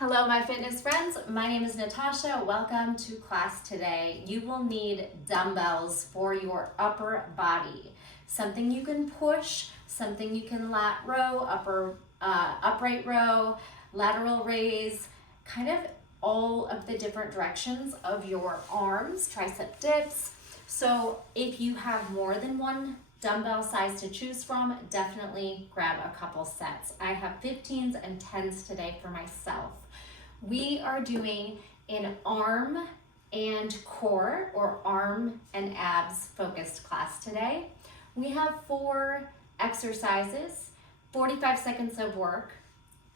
Hello, my fitness friends. My name is Natasha. Welcome to class today. You will need dumbbells for your upper body. Something you can push, something you can lat row, upright row, lateral raise, kind of all of the different directions of your arms, tricep dips. So if you have more than one dumbbell size to choose from, definitely grab a couple sets. I have 15s and 10s today for myself. We are doing an arm and core or arm and abs focused class today. We have 4 exercises, 45 seconds of work,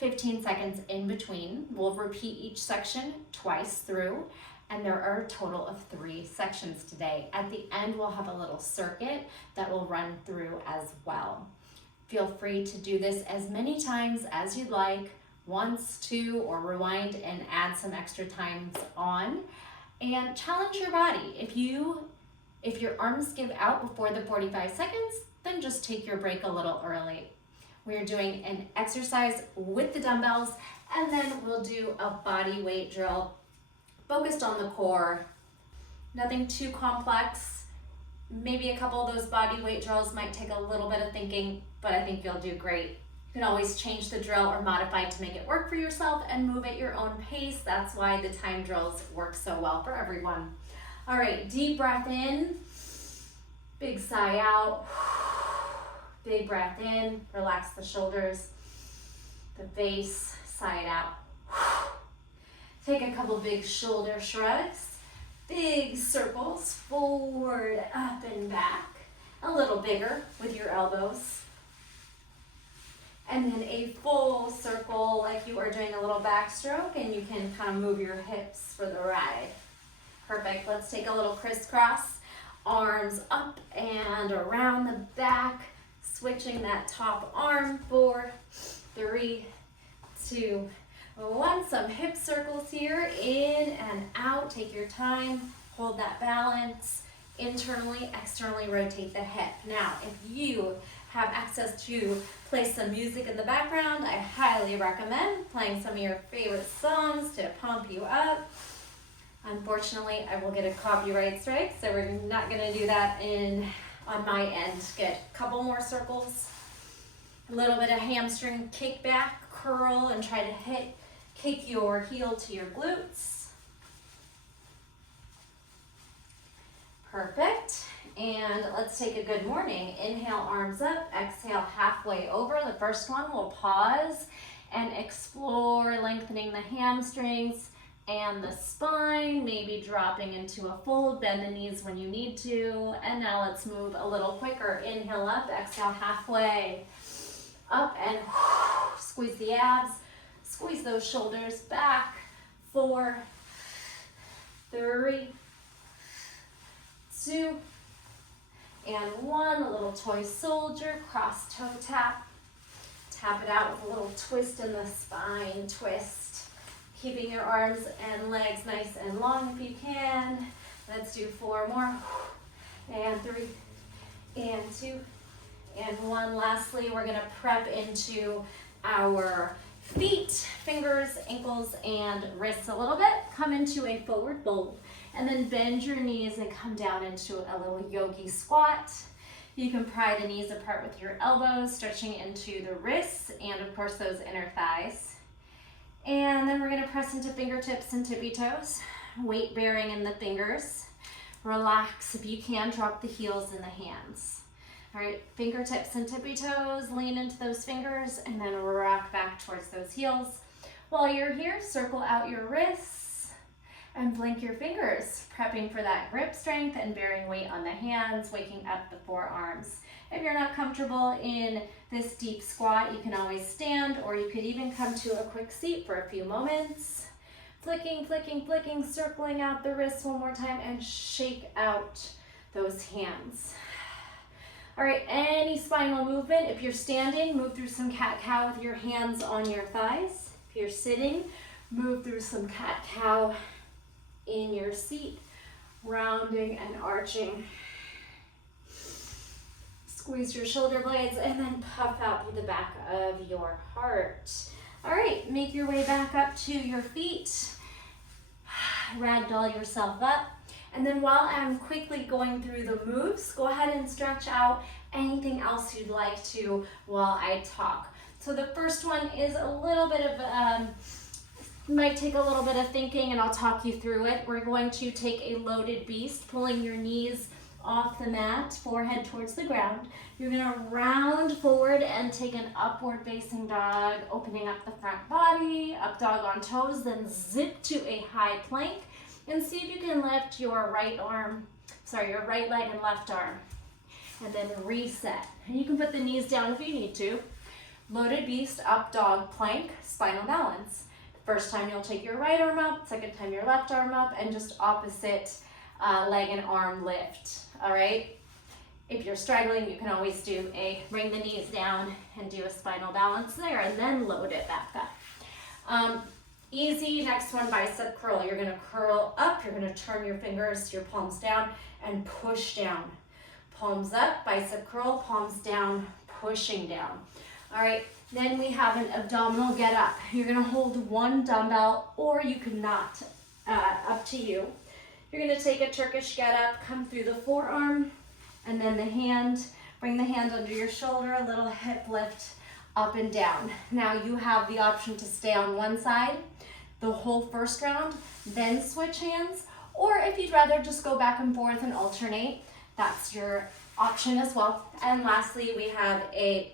15 seconds in between. We'll repeat each section twice through, and there are a total of 3 sections today. At the end, we'll have a little circuit that will run through as well. Feel free to do this as many times as you'd like, once, 2, or rewind and add some extra times on, and challenge your body. If your arms give out before the 45 seconds, then just take your break a little early. We're doing an exercise with the dumbbells, and then we'll do a body weight drill focused on the core. Nothing too complex. Maybe a couple of those body weight drills might take a little bit of thinking, but I think you'll do great. You can always change the drill or modify it to make it work for yourself and move at your own pace. That's why the time drills work so well for everyone. All right, deep breath in, big sigh out, big breath in, relax the shoulders, the face, sigh it out. Take a couple big shoulder shrugs, big circles, forward, up and back, a little bigger with your elbows. And then a full circle like you are doing a little backstroke, and you can kind of move your hips for the ride. Perfect. Let's take a little crisscross. Arms up and around the back, switching that top arm. 4, 3, 2, 1. Some hip circles here, in and out. Take your time. Hold that balance. Internally, externally rotate the hip. Now, if you have access to play some music in the background, I highly recommend playing some of your favorite songs to pump you up. Unfortunately, I will get a copyright strike, so we're not gonna do that on my end. Get a couple more circles, a little bit of hamstring kick back, curl, and try to kick your heel to your glutes. Perfect. And let's take a good morning. Inhale, arms up, exhale, halfway over. The first one, we'll pause and explore lengthening the hamstrings and the spine, maybe dropping into a fold, bend the knees when you need to. And now let's move a little quicker. Inhale up, exhale, halfway up, and squeeze the abs, squeeze those shoulders back. 4, 3, 2, and 1. A little toy soldier, cross toe tap. Tap it out with a little twist in the spine, twist. Keeping your arms and legs nice and long if you can. Let's do 4 more. And 3, and 2, and 1. Lastly, we're gonna prep into our feet, fingers, ankles, and wrists a little bit. Come into a forward fold, and then bend your knees and come down into a little yogi squat. You can pry the knees apart with your elbows, stretching into the wrists and of course those inner thighs. And then we're gonna press into fingertips and tippy toes, weight bearing in the fingers. Relax. If you can, drop the heels in the hands. All right, fingertips and tippy toes, lean into those fingers, and then rock back towards those heels. While you're here, circle out your wrists and blink your fingers, prepping for that grip strength and bearing weight on the hands, waking up the forearms. If you're not comfortable in this deep squat, you can always stand, or you could even come to a quick seat for a few moments. Flicking, flicking, flicking, circling out the wrists one more time, and shake out those hands. All right, any spinal movement. If you're standing, move through some cat-cow with your hands on your thighs. If you're sitting, move through some cat-cow in your seat, rounding and arching. Squeeze your shoulder blades and then puff out through the back of your heart. All right, make your way back up to your feet. Ragdoll yourself up. And then while I'm quickly going through the moves, go ahead and stretch out anything else you'd like to while I talk. So the first one is a little bit of, might take a little bit of thinking, and I'll talk you through it. We're going to take a loaded beast, pulling your knees off the mat, forehead towards the ground. You're gonna round forward and take an upward facing dog, opening up the front body, up dog on toes, then zip to a high plank, and see if you can lift your right leg and left arm, and then reset. And you can put the knees down if you need to. Loaded beast, up dog, plank, spinal balance. First time you'll take your right arm up, second time your left arm up, and just opposite leg and arm lift, all right? If you're struggling, you can always bring the knees down and do a spinal balance there, and then load it back up. Easy, next one, bicep curl. You're gonna curl up, you're gonna turn your fingers, your palms down, and push down. Palms up, bicep curl, palms down, pushing down. All right, then we have an abdominal get up. You're gonna hold one dumbbell, or you could not, up to you. You're gonna take a Turkish get up, come through the forearm, and then the hand, bring the hand under your shoulder, a little hip lift up and down. Now you have the option to stay on one side the whole first round, then switch hands, or if you'd rather just go back and forth and alternate, that's your option as well. And lastly, we have a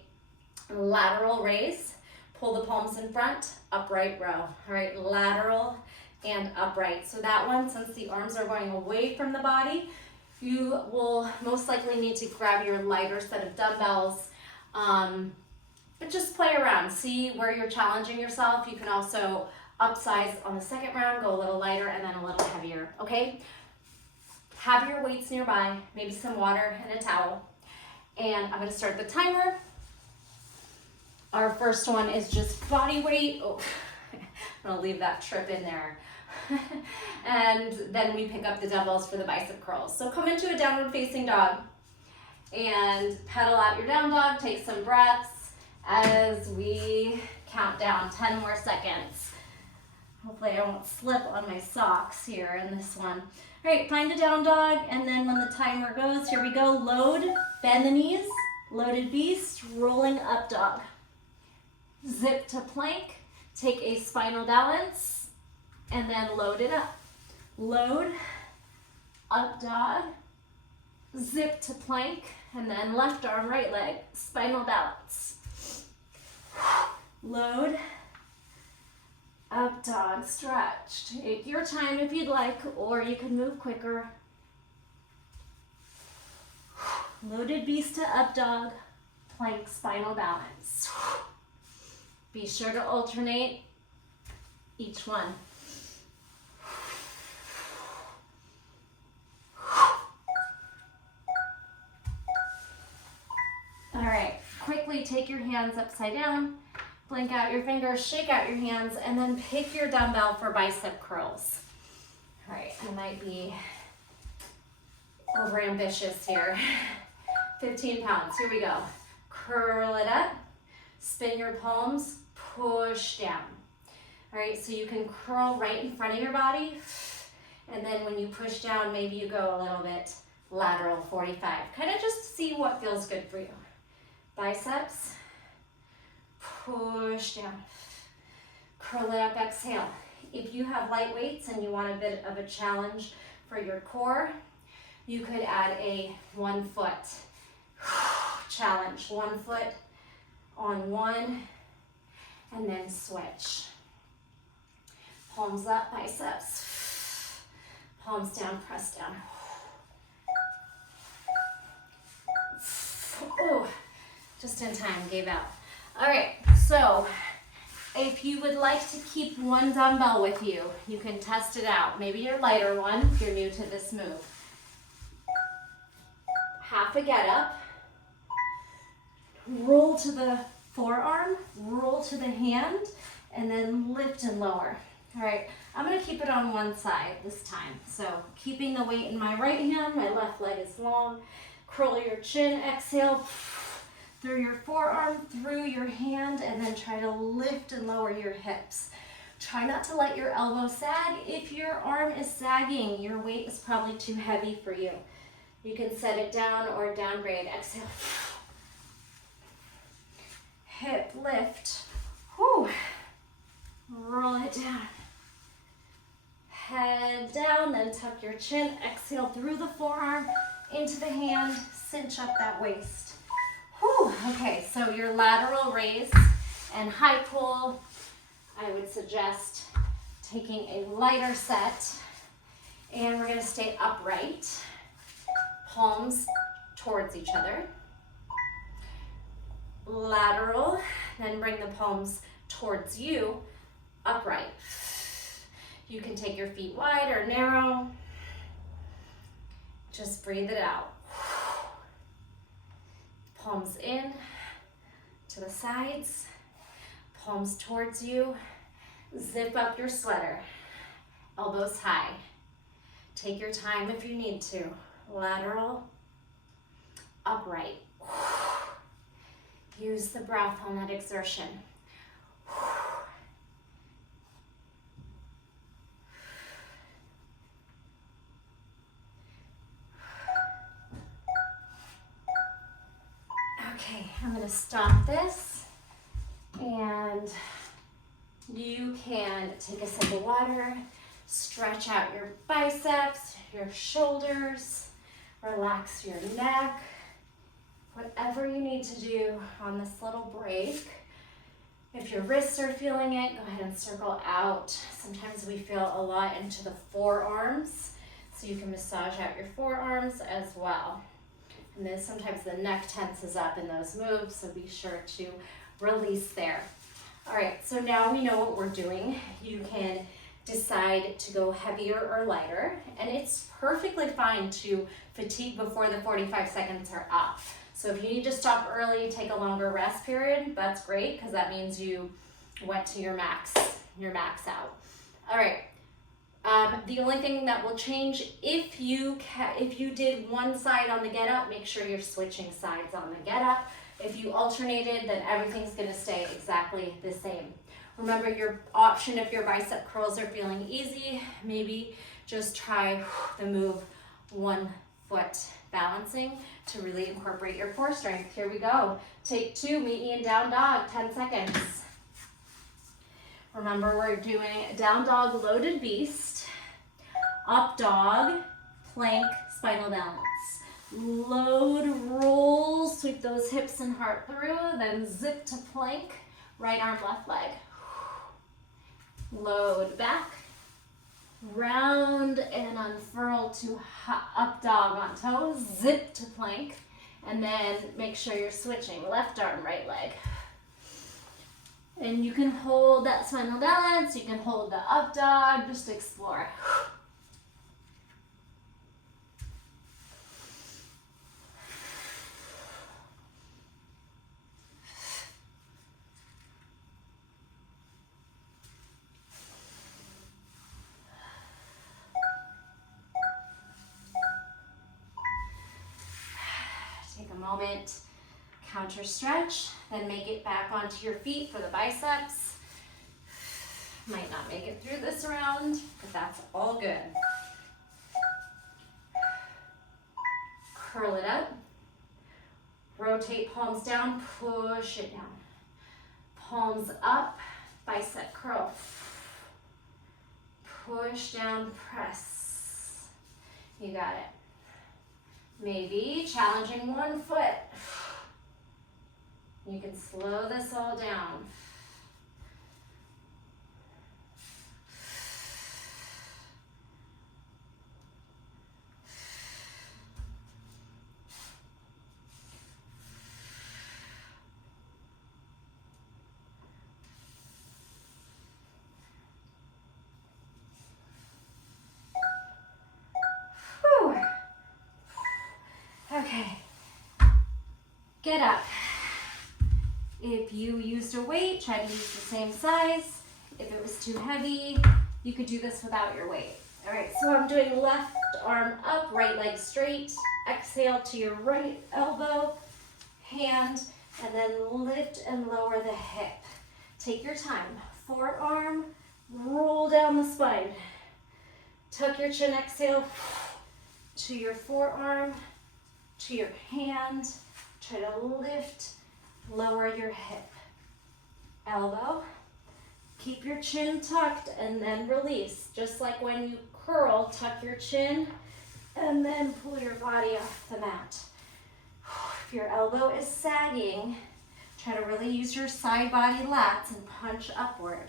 lateral raise. Pull the palms in front, upright row. All right, lateral and upright. So that one, since the arms are going away from the body, you will most likely need to grab your lighter set of dumbbells, but just play around. See where you're challenging yourself. You can also upsize on the second round, go a little lighter and then a little heavier, okay? Have your weights nearby, maybe some water and a towel. And I'm gonna start the timer. Our first one is just body weight. Oh, I'm gonna leave that trip in there. And then we pick up the dumbbells for the bicep curls. So come into a downward facing dog and pedal out your down dog. Take some breaths as we count down 10 more seconds. Hopefully I won't slip on my socks here in this one. All right, find a down dog, and then when the timer goes, here we go, load, bend the knees, loaded beast, rolling up dog. Zip to plank, take a spinal balance, and then load it up. Load, up dog, zip to plank, and then left arm, right leg, spinal balance. Load, up dog, stretch. Take your time if you'd like, or you can move quicker. Loaded beast to up dog, plank, spinal balance. Be sure to alternate each one. All right, quickly take your hands upside down, blink out your fingers, shake out your hands, and then pick your dumbbell for bicep curls. All right, I might be over ambitious here. 15 pounds, here we go. Curl it up, spin your palms, push down. All right, so you can curl right in front of your body, and then when you push down, maybe you go a little bit lateral 45. Kind of just see what feels good for you. Biceps, push down, curl it up, exhale. If you have light weights and you want a bit of a challenge for your core, you could add a 1 foot challenge. 1 foot on one, and then switch. Palms up, biceps. Palms down, press down. Oh, just in time, gave out. All right, so if you would like to keep one dumbbell with you, you can test it out. Maybe your lighter one if you're new to this move. Half a get up. Roll to the forearm, roll to the hand, and then lift and lower. All right, I'm gonna keep it on one side this time. So keeping the weight in my right hand, my left leg is long. Curl your chin, exhale. through your forearm, through your hand, and then try to lift and lower your hips. Try not to let your elbow sag. If your arm is sagging, your weight is probably too heavy for you. You can set it down or downgrade. Exhale. Hip lift. Whew. Roll it down. Head down, then tuck your chin. Exhale through the forearm, into the hand. Cinch up that waist. Whew. Okay, so your lateral raise and high pull, I would suggest taking a lighter set. And we're gonna stay upright. Palms towards each other. Lateral, then bring the palms towards you, upright. You can take your feet wide or narrow. Just breathe it out. Palms in to the sides, palms towards you. Zip up your sweater, elbows high. Take your time if you need to. Lateral, upright. Use the breath on that exertion. Okay, I'm going to stop this, and you can take a sip of water, stretch out your biceps, your shoulders, relax your neck, whatever you need to do on this little break. If your wrists are feeling it, go ahead and circle out. Sometimes we feel a lot into the forearms, so you can massage out your forearms as well. And then sometimes the neck tenses up in those moves, so be sure to release there. All right, so now we know what we're doing. You can decide to go heavier or lighter, and it's perfectly fine to fatigue before the 45 seconds are up. So if you need to stop early, take a longer rest period, that's great, because that means you went to your max out. All right. The only thing that will change, if you did one side on the get up, make sure you're switching sides on the get up. If you alternated, then everything's gonna stay exactly the same. Remember your option, if your bicep curls are feeling easy, maybe just try the move 1 foot balancing to really incorporate your core strength. Here we go. Take 2, meet me in down dog, 10 seconds. Remember, we're doing down dog, loaded beast, up dog, plank, spinal balance. Load, roll, sweep those hips and heart through, then zip to plank, right arm, left leg. Load back, round and unfurl to up dog on toes, zip to plank, and then make sure you're switching left arm, right leg. And you can hold that spinal balance, you can hold the up dog, just explore. Take a moment. Counter stretch, then make it back onto your feet for the biceps. Might not make it through this round, but that's all good. Curl it up. Rotate palms down, push it down. Palms up, bicep curl. Push down, press. You got it. Maybe challenging 1 foot. You can slow this all down. Whew. Okay. Get up. If you used a weight, try to use the same size. If it was too heavy, you could do this without your weight. All right, so I'm doing left arm up, right leg straight. Exhale to your right elbow, hand, and then lift and lower the hip. Take your time. Forearm, roll down the spine. Tuck your chin, exhale to your forearm, to your hand. Try to lift, lower your hip. Elbow, keep your chin tucked and then release. Just like when you curl, tuck your chin and then pull your body off the mat. If your elbow is sagging, try to really use your side body lats and punch upward.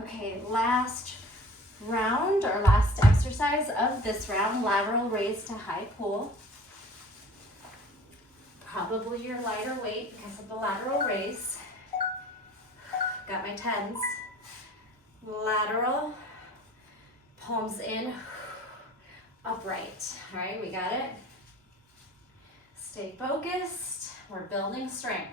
Okay, last round or last exercise of this round, lateral raise to high pull. Probably your lighter weight because of the lateral raise. Got my 10s. Lateral, palms in, upright. All right, we got it. Stay focused. We're building strength.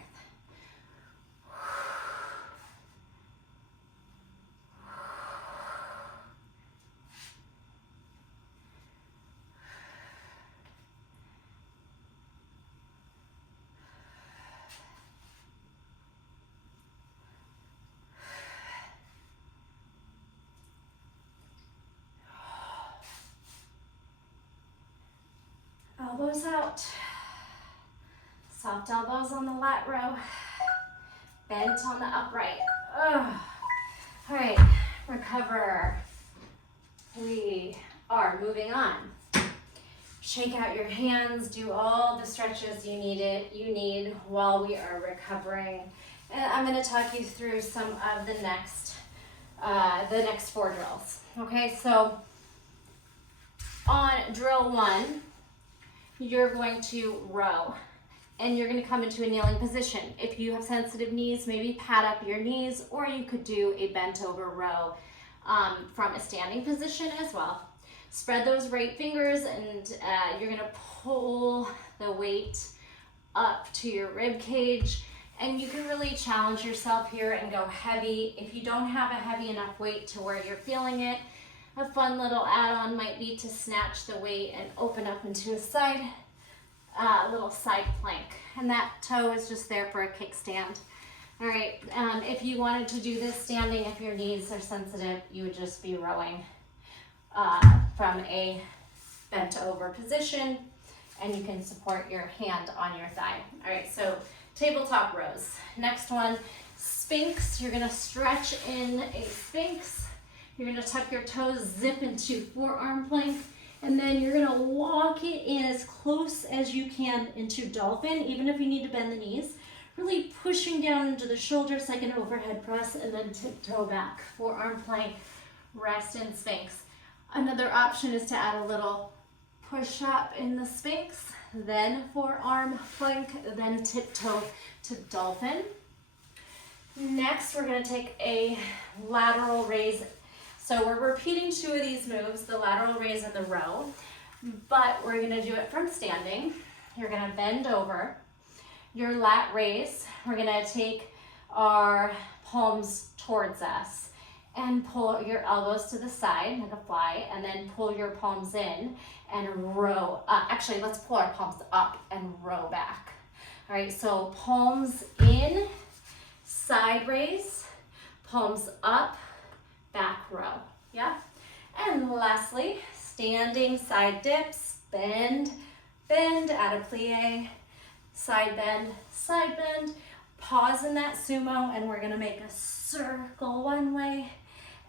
Elbows out. Soft elbows on the lat row. Bent on the upright. Ugh. All right, recover. We are moving on. Shake out your hands. Do all the stretches you need while we are recovering. And I'm going to talk you through some of the next 4 drills. Okay, so on drill 1, you're going to row and you're going to come into a kneeling position. If you have sensitive knees, maybe pad up your knees, or you could do a bent over row from a standing position as well. Spread those right fingers and you're going to pull the weight up to your rib cage, and you can really challenge yourself here and go heavy. If you don't have a heavy enough weight to where you're feeling it, a fun little add-on might be to snatch the weight and open up into a little side plank. And that toe is just there for a kickstand. All right, if you wanted to do this standing, if your knees are sensitive, you would just be rowing from a bent over position, and you can support your hand on your thigh. All right, so tabletop rows. Next one, Sphinx. You're gonna stretch in a Sphinx. You're gonna tuck your toes, zip into forearm plank, and then you're gonna walk it in as close as you can into dolphin, even if you need to bend the knees. Really pushing down into the shoulders like an overhead press, and then tiptoe back. Forearm plank, rest in Sphinx. Another option is to add a little push up in the Sphinx, then forearm plank, then tiptoe to dolphin. Next, we're gonna take a lateral raise. So we're repeating 2 of these moves, the lateral raise and the row, but we're gonna do it from standing. You're gonna bend over. Your lat raise, we're gonna take our palms towards us and pull your elbows to the side like a fly, and then pull your palms in and row up. Actually, let's pull our palms up and row back. All right, so palms in, side raise, palms up, back row, yeah? And lastly, standing side dips, bend, bend, add a plie, side bend, pause in that sumo, and we're gonna make a circle one way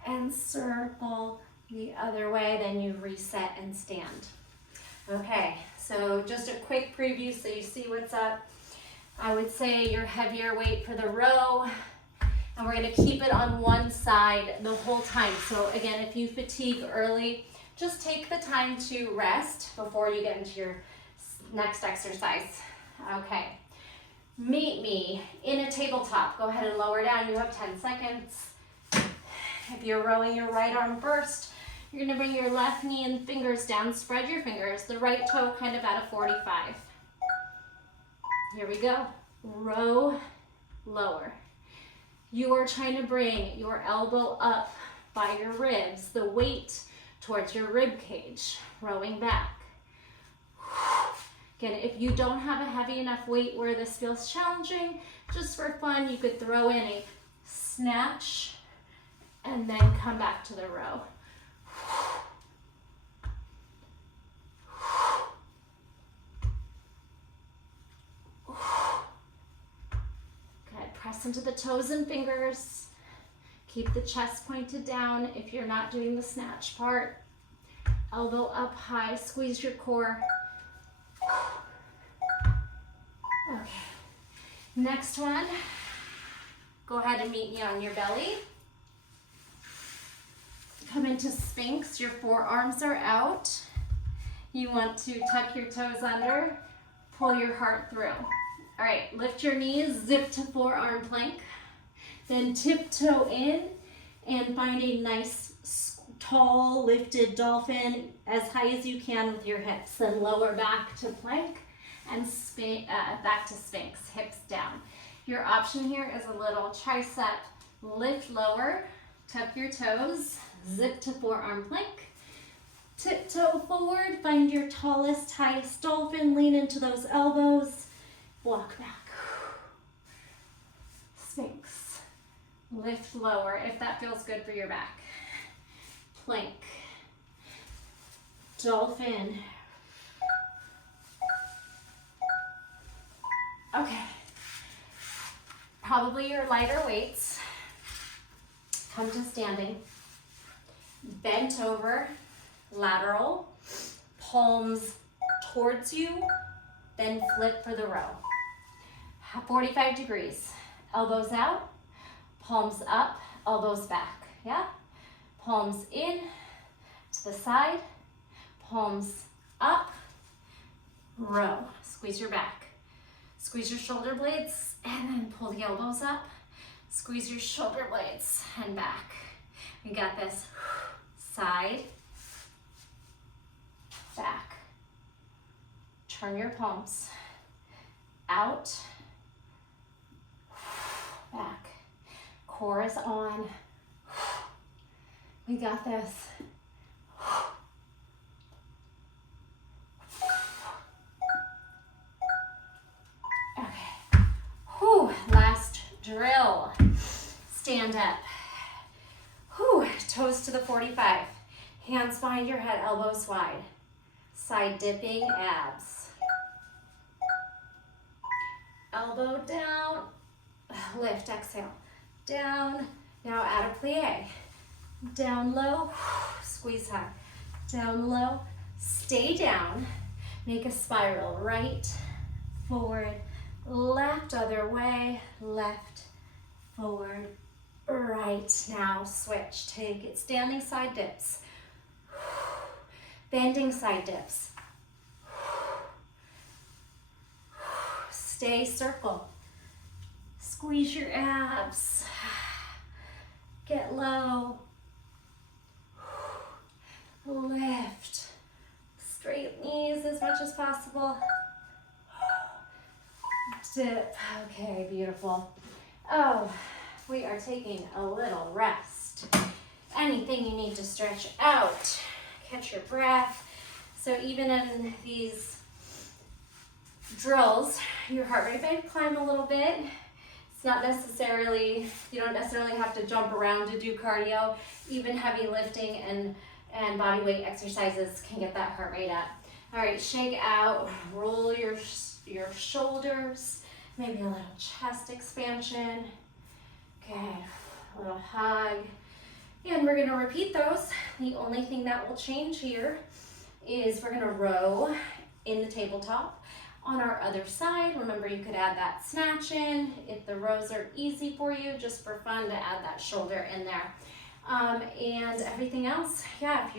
and circle the other way, then you reset and stand. Okay, so just a quick preview so you see what's up. I would say your heavier weight for the row, and we're gonna keep it on one side the whole time. So again, if you fatigue early, just take the time to rest before you get into your next exercise. Okay, meet me in a tabletop. Go ahead and lower down, you have 10 seconds. If you're rowing your right arm first, you're gonna bring your left knee and fingers down, spread your fingers, the right toe kind of at a 45. Here we go, row, lower. You are trying to bring your elbow up by your ribs, the weight towards your rib cage, rowing back. Again, if you don't have a heavy enough weight where this feels challenging, just for fun, you could throw in a snatch and then come back to the row. Good, press into the toes and fingers. Keep the chest pointed down if you're not doing the snatch part. Elbow up high, squeeze your core. Okay, next one, go ahead and meet me on your belly. Come into Sphinx, your forearms are out. You want to tuck your toes under, pull your heart through. All right, lift your knees, zip to forearm plank. Then tiptoe in and find a nice tall lifted dolphin as high as you can with your hips. Then lower back to plank and back to Sphinx, hips down. Your option here is a little tricep lift lower, tuck your toes, zip to forearm plank, tiptoe forward, find your tallest, highest dolphin, lean into those elbows, walk back. Sphinx, lift lower if that feels good for your back. Plank, dolphin. Okay, probably your lighter weights. Come to standing, bent over, lateral, palms towards you, then flip for the row. 45 degrees, elbows out, palms up, elbows back, yeah? Palms in, to the side, palms up, row. Squeeze your back. Squeeze your shoulder blades and then pull the elbows up. Squeeze your shoulder blades and back. We got this. Side, back. Turn your palms out, back. Core is on. We got this. Okay. Whew. Last drill. Stand up. Whew. Toes to the 45. Hands behind your head, elbows wide. Side dipping abs. Elbow down. Lift, exhale. Down. Now add a plie. Down low, squeeze high. Down low, stay down. Make a spiral, right, forward, left, other way, left, forward, right. Now switch, take it, standing side dips. Bending side dips. Stay circle. Squeeze your abs. Get low. Lift. Straight knees as much as possible. Dip. Okay, beautiful. Oh, we are taking a little rest. Anything you need to stretch out. Catch your breath. So even in these drills, your heart rate might climb a little bit. It's not necessarily, you don't necessarily have to jump around to do cardio. Even heavy lifting and body weight exercises can get that heart rate up. All right, shake out, roll your shoulders, maybe a little chest expansion. Good, a little hug. And we're gonna repeat those. The only thing that will change here is we're gonna row in the tabletop. On our other side, remember you could add that snatch in if the rows are easy for you, just for fun to add that shoulder in there. And everything else, yeah, if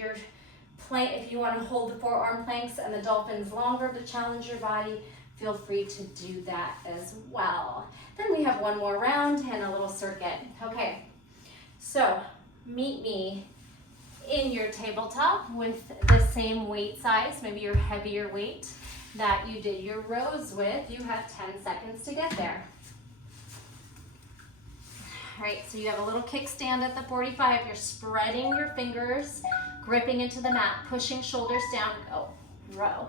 you want to hold the forearm planks and the dolphins longer to challenge your body, feel free to do that as well. Then we have one more round and a little circuit. Okay, so meet me in your tabletop with the same weight size, maybe your heavier weight that you did your rows with. You have 10 seconds to get there. All right, so you have a little kickstand at the 45. You're spreading your fingers, gripping into the mat, pushing shoulders down, go, row.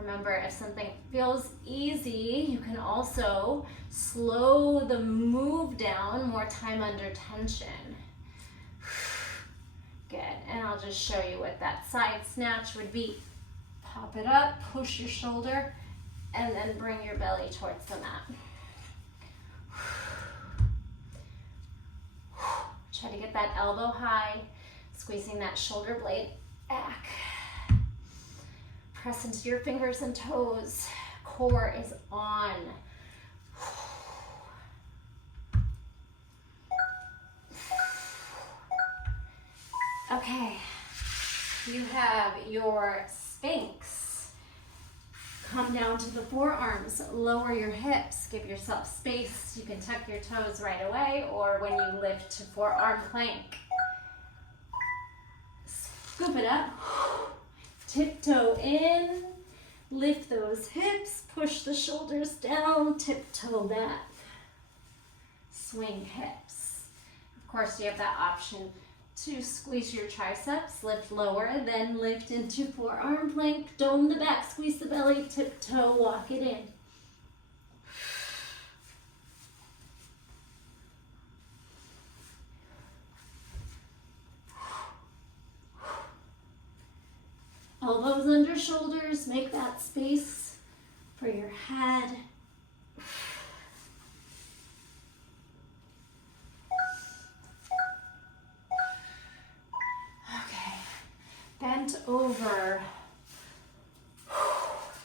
Remember, if something feels easy, you can also slow the move down, more time under tension. Good, and I'll just show you what that side snatch would be. Pop it up, push your shoulder, and then bring your belly towards the mat. Try to get that elbow high, squeezing that shoulder blade back. Press into your fingers and toes. Core is on. Okay, you have your Sphinx. Come down to the forearms, lower your hips, give yourself space. You can tuck your toes right away or when you lift to forearm plank. Scoop it up, tiptoe in, lift those hips, push the shoulders down, tiptoe back, swing hips. Of course, you have that option to squeeze your triceps, lift lower, then lift into forearm plank, dome the back, squeeze the belly, tiptoe, walk it in. Elbows under shoulders, make that space for your head. Bent over.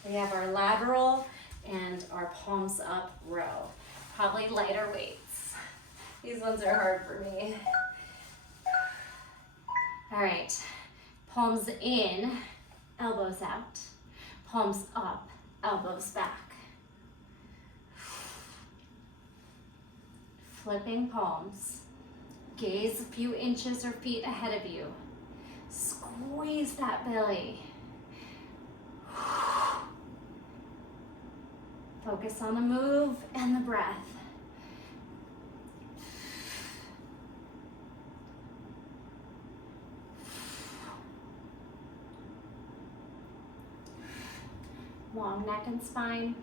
We have our lateral and our palms up row. Probably lighter weights. These ones are hard for me. All right, palms in, elbows out. Palms up, elbows back. Flipping palms. Gaze a few inches or feet ahead of you. Squeeze that belly. Focus on the move and the breath. Long neck and spine.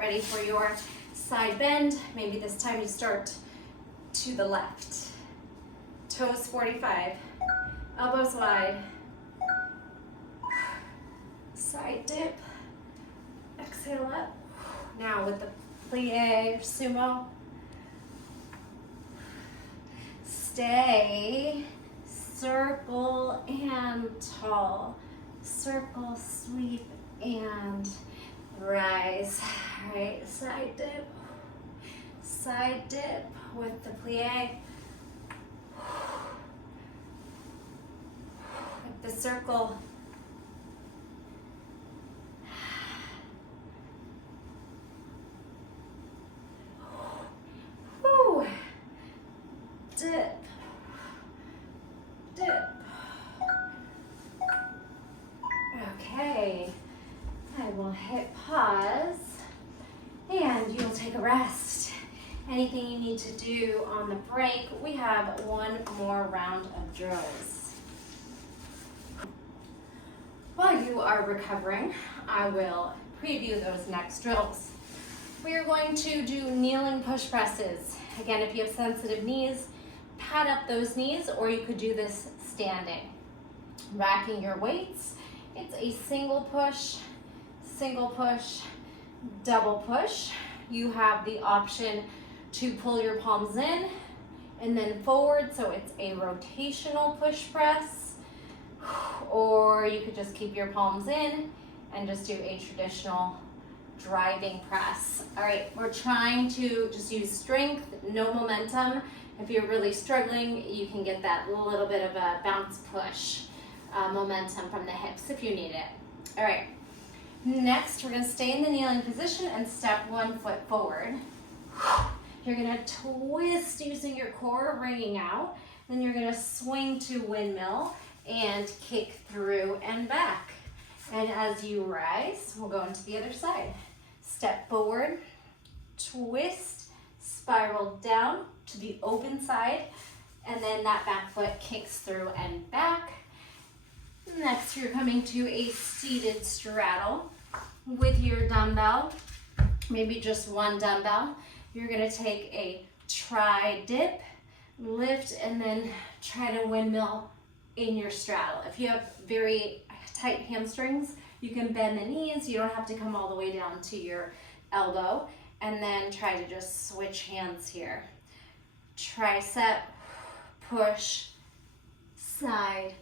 Ready for your side bend. Maybe this time you start to the left. Toes 45, elbows wide. Side dip, exhale up. Now with the plie or sumo. Stay, circle and tall. Circle, sweep, and rise. All right, side dip with the plie, with the circle. Woo. Dip, dip. Okay, I will hit pause. And you'll take a rest. Anything you need to do on the break, we have one more round of drills. While you are recovering, I will preview those next drills. We are going to do kneeling push presses. Again, if you have sensitive knees, pad up those knees, or you could do this standing. Racking your weights. It's a single push, double push. You have the option to pull your palms in and then forward, so it's a rotational push press, or you could just keep your palms in and just do a traditional driving press. All right, we're trying to just use strength, no momentum. If you're really struggling, you can get that little bit of a bounce push momentum from the hips if you need it. All right. Next, we're going to stay in the kneeling position and step 1 foot forward. You're gonna twist using your core, wringing out. Then you're gonna swing to windmill and kick through and back. And as you rise, we'll go into the other side. Step forward, twist, spiral down to the open side, and then that back foot kicks through and back. Next, you're coming to a seated straddle with your dumbbell, maybe just one dumbbell. You're gonna take a tri-dip, lift, and then try to windmill in your straddle. If you have very tight hamstrings, you can bend the knees. You don't have to come all the way down to your elbow. And then try to just switch hands here. Tricep, push, side,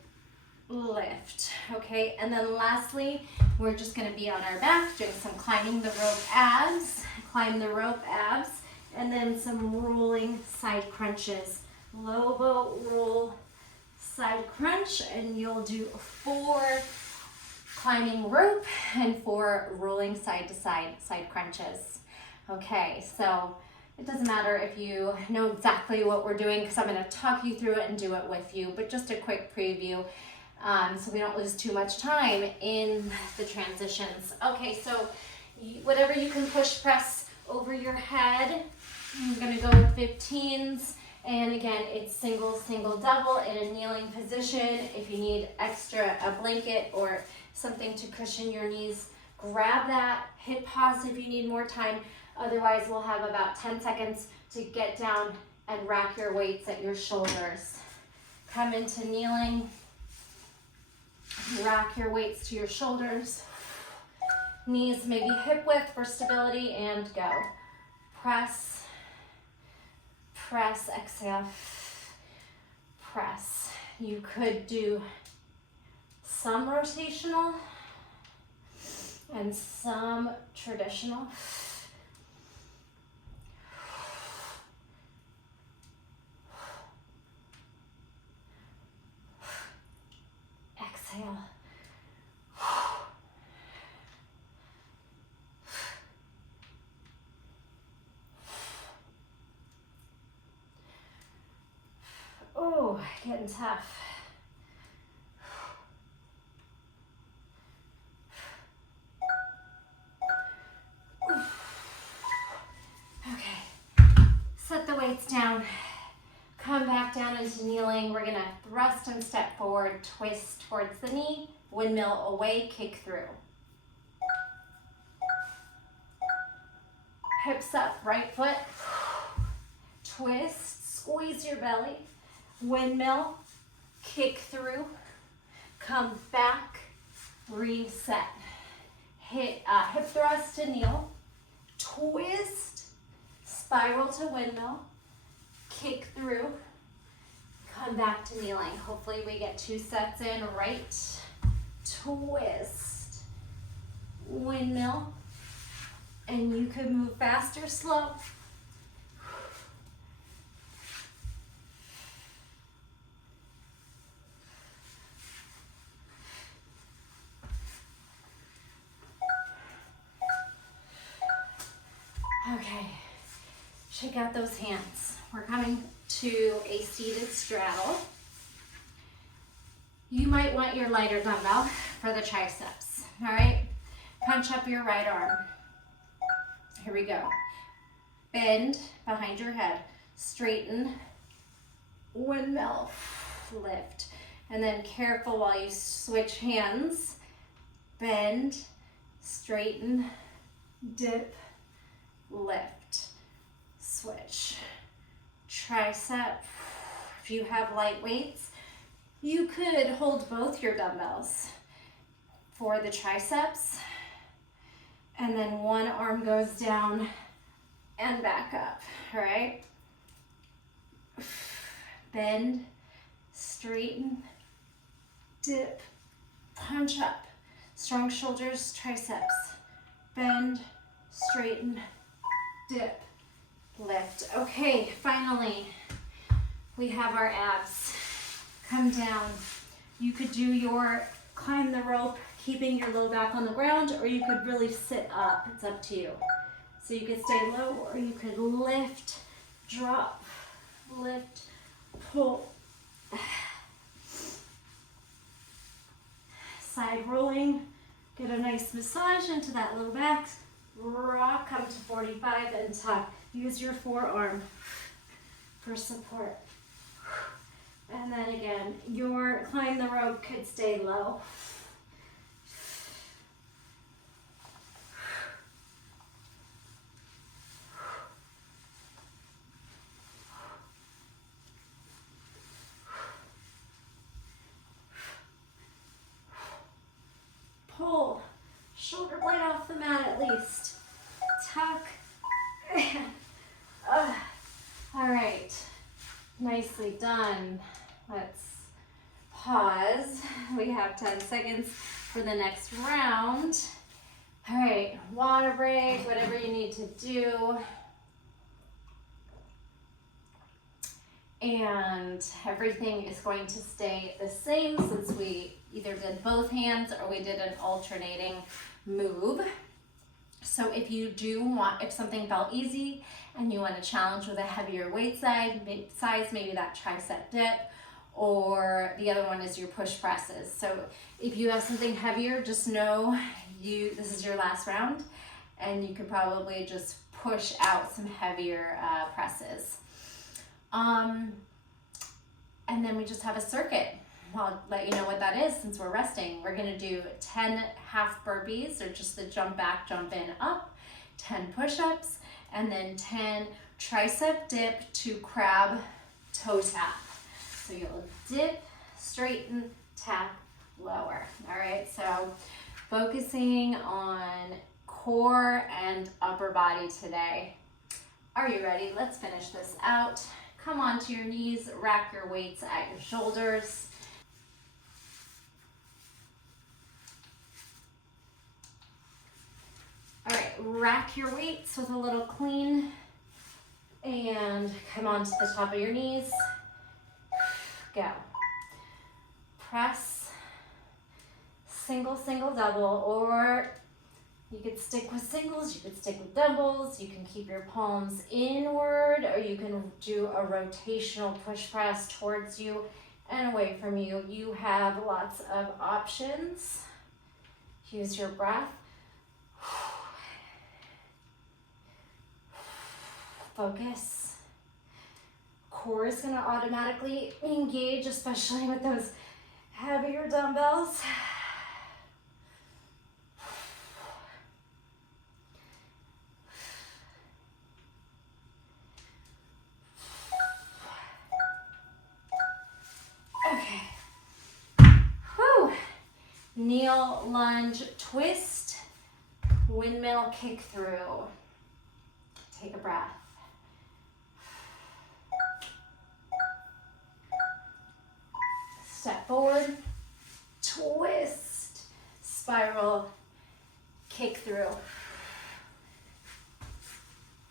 lift, okay? And then lastly, we're just gonna be on our back, doing some climbing the rope abs, climb the rope abs, and then some rolling side crunches. Low boat roll, side crunch, and you'll do 4 climbing rope and 4 rolling side to side crunches. Okay, so it doesn't matter if you know exactly what we're doing because I'm going to talk you through it and do it with you, but just a quick preview so we don't lose too much time in the transitions. Okay, so whatever you can push press over your head. I'm going to go with 15s. And again, it's single, single, double in a kneeling position. If you need extra, a blanket or something to cushion your knees, grab that. Hit pause if you need more time. Otherwise, we'll have about 10 seconds to get down and rack your weights at your shoulders. Come into kneeling. Rack your weights to your shoulders. Knees maybe hip width for stability, and go. Press, press, exhale, press. You could do some rotational and some traditional. Exhale. Oh, getting tough. Okay, set the weights down. Come back down into kneeling. We're gonna thrust and step forward, twist towards the knee, windmill away, kick through. Hips up, right foot. Twist, squeeze your belly. Windmill, kick through. Come back, reset. Hit hip thrust to kneel. Twist, spiral to windmill. Kick through, come back to kneeling. Hopefully we get 2 sets in. Right, twist, windmill, and you could move fast or slow. Okay, shake out those hands. We're coming to a seated straddle. You might want your lighter dumbbell for the triceps, all right? Punch up your right arm. Here we go. Bend behind your head, straighten, windmill, lift. And then careful while you switch hands, bend, straighten, dip, lift, switch. Tricep. If you have light weights, you could hold both your dumbbells for the triceps, and then one arm goes down and back up, all right? Bend, straighten, dip, punch up. Strong shoulders, triceps. Bend, straighten, dip, lift. Okay, finally, we have our abs. Come down. You could do your climb the rope, keeping your low back on the ground, or you could really sit up. It's up to you. So you could stay low, or you could lift drop, lift, pull. Side rolling, get a nice massage into that low back. Rock, come to 45 and tuck. Use your forearm for support. And then again, your climb the rope could stay low. Pull, shoulder blade off the mat at least. Tuck. All right, nicely done. Let's pause. We have 10 seconds for the next round. All right, water break, whatever you need to do. And everything is going to stay the same since we either did both hands or we did an alternating move. So if you do want, if something felt easy and you want to challenge with a heavier weight size, maybe that tricep dip, or the other one is your push presses. So if you have something heavier, just know this is your last round and you could probably just push out some heavier presses. And then we just have a circuit. I'll let you know what that is since we're resting. We're gonna do 10 half burpees, or just the jump back, jump in, up, 10 push-ups, and then 10 tricep dip to crab toe tap. So you'll dip, straighten, tap, lower. All right, so focusing on core and upper body today. Are you ready? Let's finish this out. Come onto your knees, rack your weights at your shoulders. All right, rack your weights with a little clean and come onto the top of your knees. Go. Press, single, single, double, or you could stick with singles, you could stick with doubles, you can keep your palms inward, or you can do a rotational push press towards you and away from you. You have lots of options. Use your breath. Focus. Core is going to automatically engage, especially with those heavier dumbbells. Kneel, lunge, twist, windmill, kick through. Take a breath. Step forward, twist, spiral, kick through.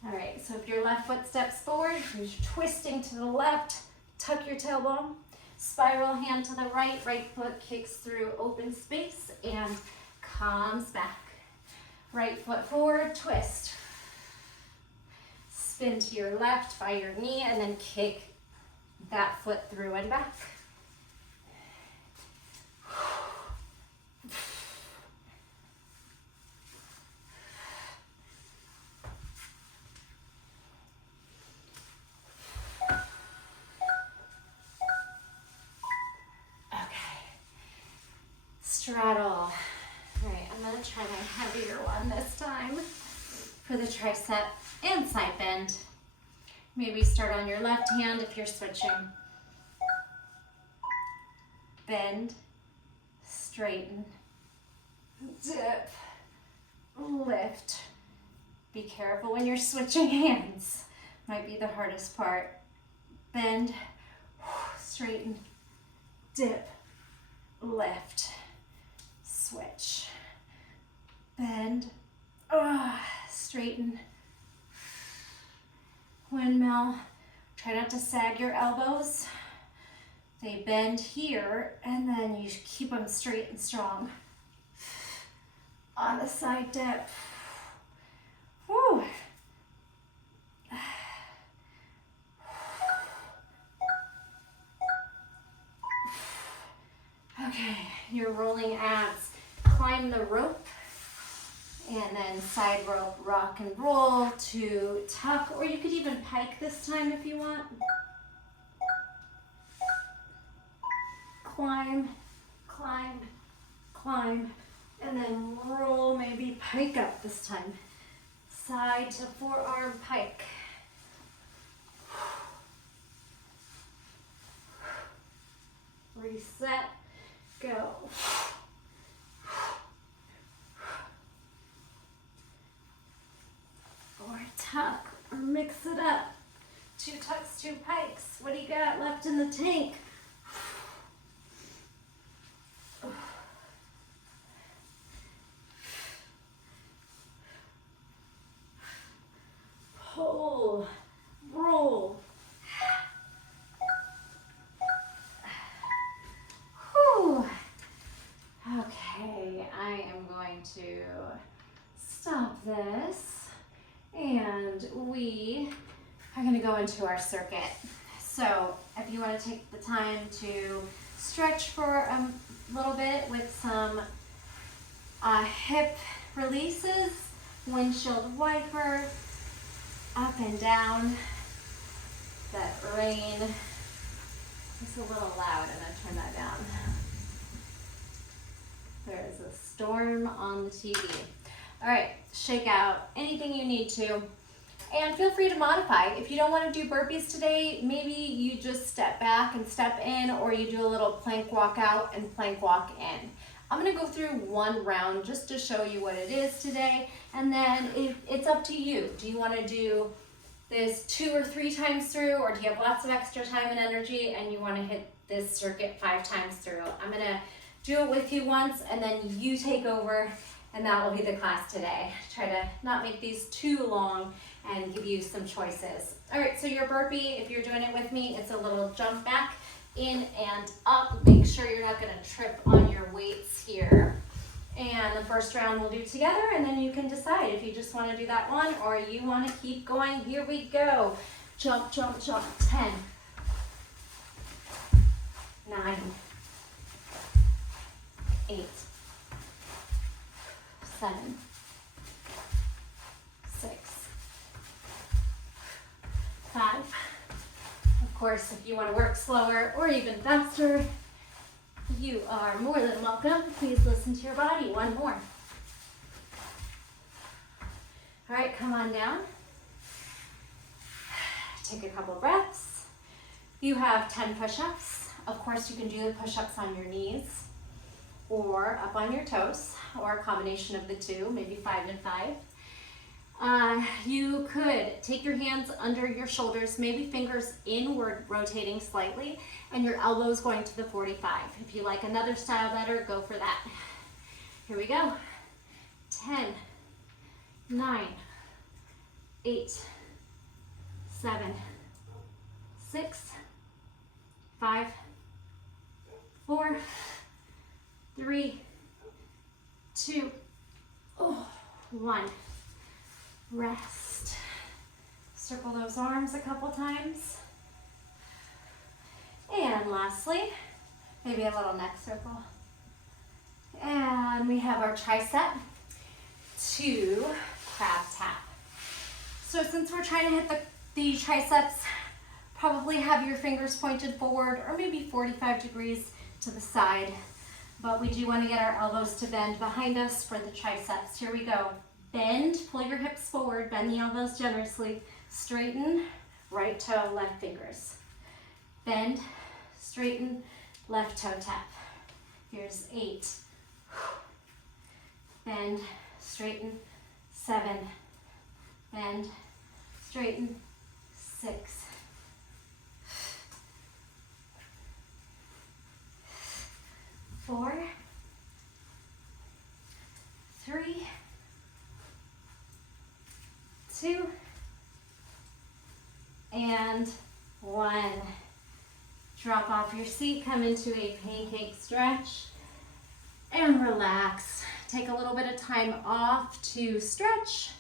All right, so if your left foot steps forward, you're twisting to the left, tuck your tailbone. Spiral hand to the right, right foot kicks through open space and comes back. Right foot forward, twist. Spin to your left by your knee and then kick that foot through and back. Straddle. All right, I'm gonna try my heavier one this time for the tricep and side bend. Maybe start on your left hand if you're switching. Bend, straighten, dip, lift. Be careful when you're switching hands. Might be the hardest part. Bend, straighten, dip, lift. Switch, bend, straighten, windmill. Try not to sag your elbows. They bend here and then you keep them straight and strong. On the side dip. Woo. your rolling abs. Climb the rope, and then side rope, rock and roll to tuck, or you could even pike this time if you want. Climb, climb, climb, and then roll, maybe pike up this time. Side to forearm pike. Reset, go. Or tuck, or mix it up. 2 tucks, 2 pikes. What do you got left in the tank? Pull, roll. Whew. Okay, I am going to stop this, and we are going to go into our circuit. So if you want to take the time to stretch for a little bit with some hip releases, windshield wiper, up and down. That rain is a little loud, and I turn that down. There is a storm on the TV. All right, shake out anything you need to, and feel free to modify. If you don't want to do burpees today, maybe you just step back and step in, or you do a little plank walk out and plank walk in. I'm gonna go through one round just to show you what it is today, and then it's up to you. Do you wanna do this 2 or 3 times through, or do you have lots of extra time and energy and you wanna hit this circuit 5 times through? I'm gonna do it with you once, and then you take over, and that will be the class today. Try to not make these too long and give you some choices. All right, so your burpee, if you're doing it with me, it's a little jump back, in and up. Make sure you're not gonna trip on your weights here. And the first round we'll do together, and then you can decide if you just wanna do that one or you wanna keep going. Here we go. Jump, jump, jump. 10, 9, 8, 7, 6, 5. Of course, if you want to work slower or even faster, you are more than welcome. Please listen to your body. One more. All right, come on down. Take a couple breaths. You have 10 push-ups. Of course, you can do the push-ups on your knees or up on your toes, or a combination of the two, maybe 5 and 5. You could take your hands under your shoulders, maybe fingers inward rotating slightly, and your elbows going to the 45. If you like another style better, go for that. Here we go. 10, 9, 8, 7, 6, 5, 4, 3, 2, 1. Rest. Circle those arms a couple times. And lastly, maybe a little neck circle. And we have our tricep to crab tap. So since we're trying to hit the triceps, probably have your fingers pointed forward or maybe 45 degrees to the side. But we do want to get our elbows to bend behind us for the triceps. Here we go. Bend, pull your hips forward, bend the elbows generously. Straighten, right toe, left fingers. Bend, straighten, left toe tap. Here's 8. Bend, straighten, 7. Bend, straighten, 6. 4, 3, 2, and 1. Drop off your seat, come into a pancake stretch, and relax. Take a little bit of time off to stretch,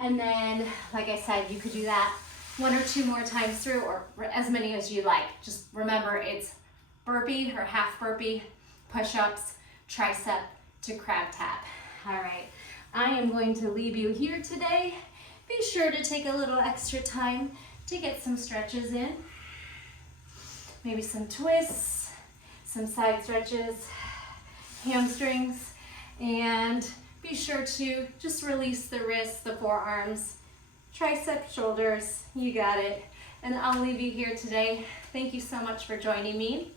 and then, like I said, you could do that 1 or 2 more times through, or as many as you like. Just remember, it's burpee or half burpee, push-ups, tricep to crab tap. All right, I am going to leave you here today. Be sure to take a little extra time to get some stretches in. Maybe some twists, some side stretches, hamstrings, and be sure to just release the wrists, the forearms, tricep, shoulders, you got it. And I'll leave you here today. Thank you so much for joining me.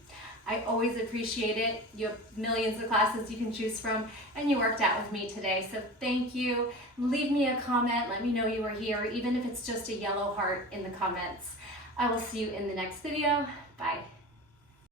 I always appreciate it. You have millions of classes you can choose from, and you worked out with me today, so thank you. Leave me a comment, let me know you were here, even if it's just a yellow heart in the comments. I will see you in the next video. Bye.